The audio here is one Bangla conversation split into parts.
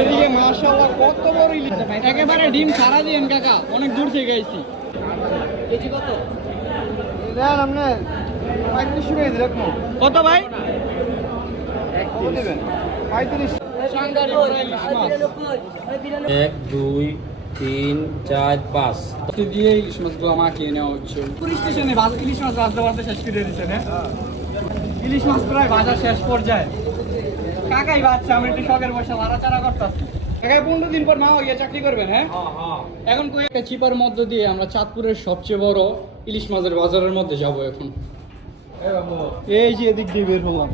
এদিকে মাশাআল্লাহ কত বড় ইলিশ। একেবারে ডিম সারা দিন কাকা। অনেক দূর থেকে আইছি। কেজি কত? দেন আপনি কত ভাই? পঁয়ত্রিশ। এক দুই তিন চার পাঁচ। দিয়ে ইলিশ মাছ মাছগুলো আমাকে নেওয়া হচ্ছে। পুলিশ স্টেশনে ইলিশ মাছ বাজতে বাজতে শেষ করে দিচ্ছে হ্যাঁ। ইলিশ মাছ প্রায় বাজার শেষ পর্যায়ে। কাকাই বাচ্চা আমি একটু শখের বসে লাড়াচাড়া করতেছি। কাকাই পনেরো দিন পর মা গিয়ে চাকরি করবেন হ্যাঁ? এখন কই? একটা চিপার মধ্য দিয়ে আমরা চাঁদপুরের সবচেয়ে বড় ইলিশ মাছের বাজারের মধ্যে যাব এখন। এই যে এদিক দিয়ে বের হলাম।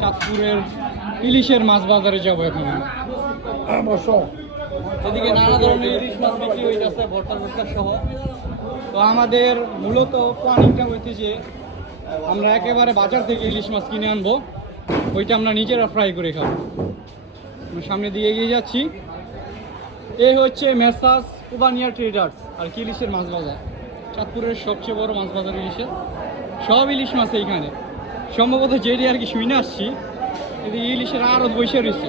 চাঁদপুরের ইলিশের মাছ বাজারে যাব এখন এদিকে নানা ধরনের ইলিশ মাছ বিক্রি হইতেছে ভর্তা ভর্তা সহ। তো আমাদের মূলত প্ল্যানিংটা আমরা একেবারে বাজার থেকে ইলিশ মাছ কিনে আনব। ওইটা আমরা নিজেরা ফ্রাই করে খাব। সামনে দিয়ে এগিয়ে যাচ্ছি। এই হচ্ছে মেসাস কুবানিয়া ট্রেডার্স আর কি ইলিশের মাছ বাজার চাঁদপুরের সবচেয়ে বড় মাছ বাজার ইলিশের সব ইলিশ মাছ এইখানে। সম্ভবত যেটি আর কি শুনে আসছি, এদিকে ইলিশের আরও বসে রয়েছে।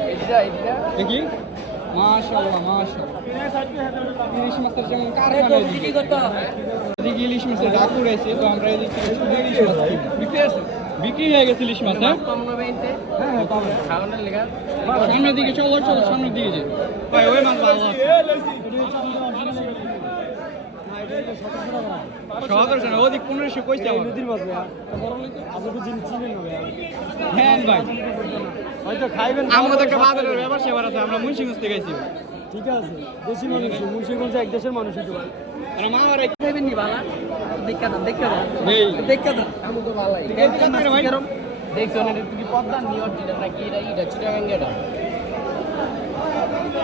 দেখি? মাশাআল্লাহ মাশাআল্লাহ। ইলিশ মাছের যেমন ইলিশ মাছের ডাক উড়েছে তো আমরা ইলিশ মাছ। বিক্রি আছে বিক্রি হয়ে গেছে ইলিশ মাছ হ্যাঁ? হ্যাঁ হ্যাঁ সামনের দিকে চলো চলো সামনের দিকে যে ভাই ওই মাছ ভালো সতেরোশো না ওদিক পনেরোশো কইছে আমার হ্যাঁ ভাই। হয়তো খাইবেন আমরা তো একটা বাজারের ব্যাপার সেবার আছে আমরা মুন্সিগঞ্জ থেকে গেছি ঠিক আছে দেশি মানুষ মুন্সিগঞ্জ এক দেশের মানুষ হতে পারে। আর আমার এক খাইবেন নি বালা? দেখা দাও দেখা এই দেখা দাও। আমি তো ভালাই দেখছ না কি পদ্মা? নি অরিজিনাল নাকি এটা? এটা চিটাগাঙ্গেটা?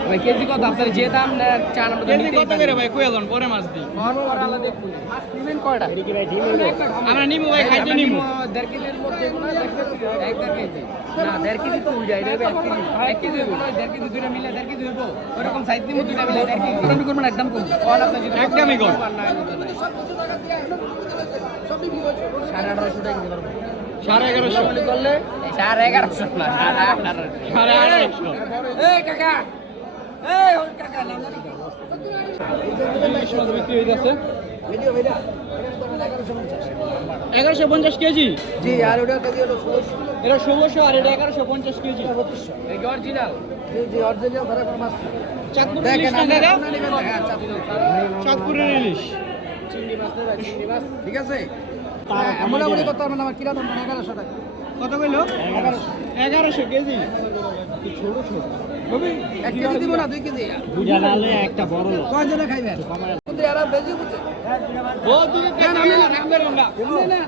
ভাই কেজি কত? আপনার যে দাম না চার নম্বর কেজি কত করে ভাই? কই আলন পরে মাছ দিই। আলাদা দেখুন মাছ নিবেন কয়টা? আমরা নিমু ভাই খাইতে নিমু দেড় কেজির মধ্যে কোনো এক কেজি। না দেড় কেজি তো উঠে যায় এক কেজি। এক কেজি হইবো না, দেড় কেজি দুইটা মিলে দেড় কেজি হইবো। ওরকম সাইজ দিব দুইটা মিলে দেড় কেজি। একদমই করবেন একদম কম অল আপনার একদমই কম। সাড়ে আঠারোশো টাকা দিতে পারব সাড়ে এগারোশো। করলে সাড়ে এগারোশো। না সাড়ে আঠারোশো এই কাকা এই কাকা নাম জানি কি? ইলিশ মাছ বিক্রি হয়ে যাচ্ছে এগারোশো পঞ্চাশ কেজি? জি আর ওটা কেজি হলো ষোলোশো। এটা ষোলোশো আর এটা এগারোশো পঞ্চাশ kg. Original G G original ধরে কোনো মাছ চাঁদপুরের ইলিশ ঠিক আছে? মোটামুটি কত মানে আমার কিরা দাম এগারোশো টাকা। কত কইলো? এগারোশো। কেজি। ছোট ছোট এক কেজি দিব না দুই কেজি। দুইটা নালে একটা বড় কয় জনে কিন্তু এরা বুঝে। ও কেজি না না না।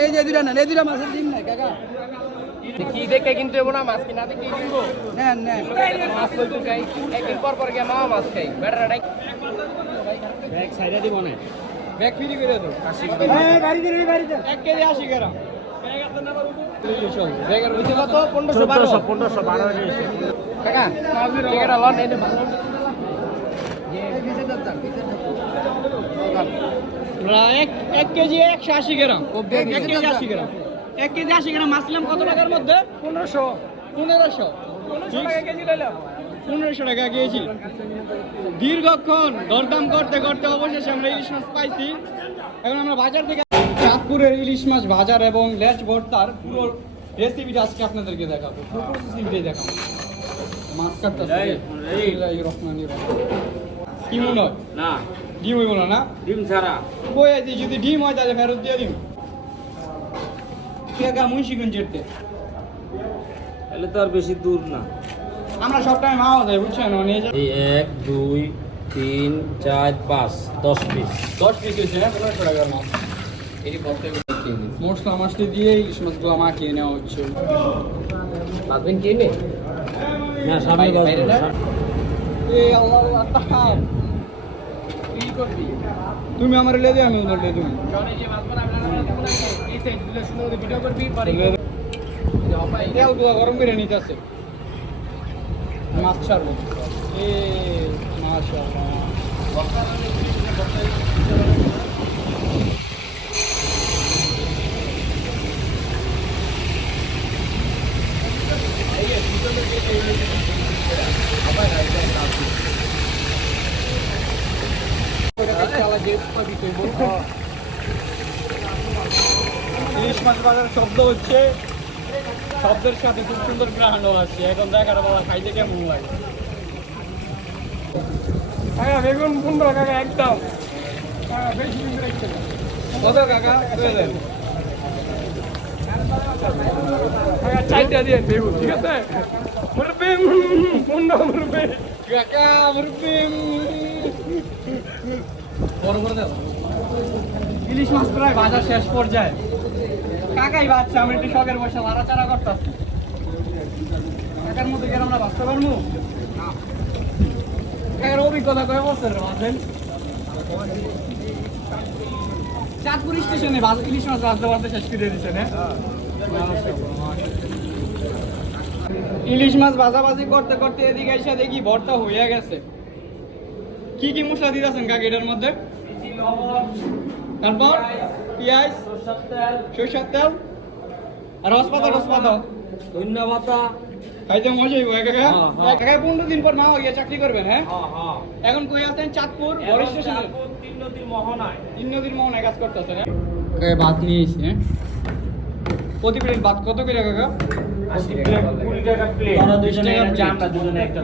এই যে দুইটা না এই দুইটা মাছের ডিম নাই কাকা কি দেখে কিনতে না মাছ কিনা দেখে কিনবো মাছ লইতে খাই একদিন পর পর গিয়ে মামা মাছ খাই বেটারা ব্যাগ সাইডে দিব না। ব্যাগ ফ্রি করে দাও গাড়ি দিন গাড়ি দিন এক কেজি আশি গ্রাম। পনেরোশো পনেরোশো বারো এক কেজি একশো আশি গ্রাম। এক কেজি আশি গ্রাম। এক কেজি আশি গ্রাম মাছ নিলাম কত টাকার মধ্যে? পনেরোশো। পনেরোশো। পনেরোশো টাকা কেজি দীর্ঘক্ষণ দরদাম করতে করতে অবশেষে আমরা ইলিশ মাছ পাইছি। এখন আমরা বাজার থেকে চাঁদপুরের ইলিশ মাছ বাজার এবং লেজ ভর্তার পুরো রেসিপিটা আজকে আপনাদেরকে দেখাবো। পুরো প্রসেসিংটাই দেখাবো। মাছ কাটতে কি মনে হয়? না। ডিম হইব না না? ডিম ছাড়া। কই আছি যদি ডিম হয় তাহলে ফেরত দিয়ে দিম কে গা মুন্সিগঞ্জ যেতে তাহলে তো আর বেশি দূর না। আমরা সব টাইম মাওয়া যায় বুঝছেন? নিয়ে যাই এই এক দুই তিন চার পাঁচ দশ পিস। দশ পিস হয়েছে হ্যাঁ পনেরোশো টাকার মাছ। এই কত মশলা মাছটি দিয়ে ইলিশ মাছগুলো মাখিয়ে নেওয়া হচ্ছে। পাঁচদিন কিনে না করবি? তুমি আমার লে দিয়ে আমি ওদের লে দিই জনে যে মাছ বানাবে এই সাইডগুলো সুন্দর করে ভিডিও করবি পরে তেলগুলো গরম করে নিতে আছে। মাছ ছাড়বো। এ মাশাআল্লাহ। ইলিশ মাছ বাজার শব্দ হচ্ছে। শব্দের সাথে খুব সুন্দর গ্রাহ্য আছে। এখন দেখার বাবা খাইতে কেমন লাগে কাকা বেগুন পনেরো কাকা একদম। বেশি দিন রাখছে কত কাকা? দিয়ে দেন? চারটা দিয়ে বেগুন ঠিক আছে? মুরব্বি পনেরো মুরব্বি। কাকা দাও ইলিশ মাছ প্রায় বাজার শেষ পর্যায়ে। কাকাই বাচ্চা, আমি একটু শখের বসে লাড়াচাড়া করতেছি। কাকার মধ্যে গেলে আমরা বাঁচতে পারব? কাকার অভিজ্ঞতা কয় বছর আছেন চাঁদপুর স্টেশনে ইলিশ মাছ বাঁচতে বাঁচতে শেষ করে দিচ্ছেন ইলিশ মাছ ভাজাভাজি করতে করতে এদিকে এসে দেখি ভর্তা হয়ে গেছে। কি কি মশলা দিতেছেন কাকে এটার মধ্যে? তারপর পেঁয়াজ সরষের তেল। আর রসপাতা রসপাতা। ধন্যবাদ খাইতে কাকা হ্যাঁ, হ্যাঁ। কাকা পনেরো দিন পর মা হইয়া চাকরি করবেন হ্যাঁ? এখন কই আছেন? চাঁদপুর বড় স্টেশনে তিন নদীর মোহনায়। কাজ করতেছেন হ্যাঁ? কাকা ভাত নিয়েছি হ্যাঁ? প্রতি প্লেট ভাত কত করে কাকা কুড়ি টাকা প্লেট দুজনে আমরা দুজনে একটা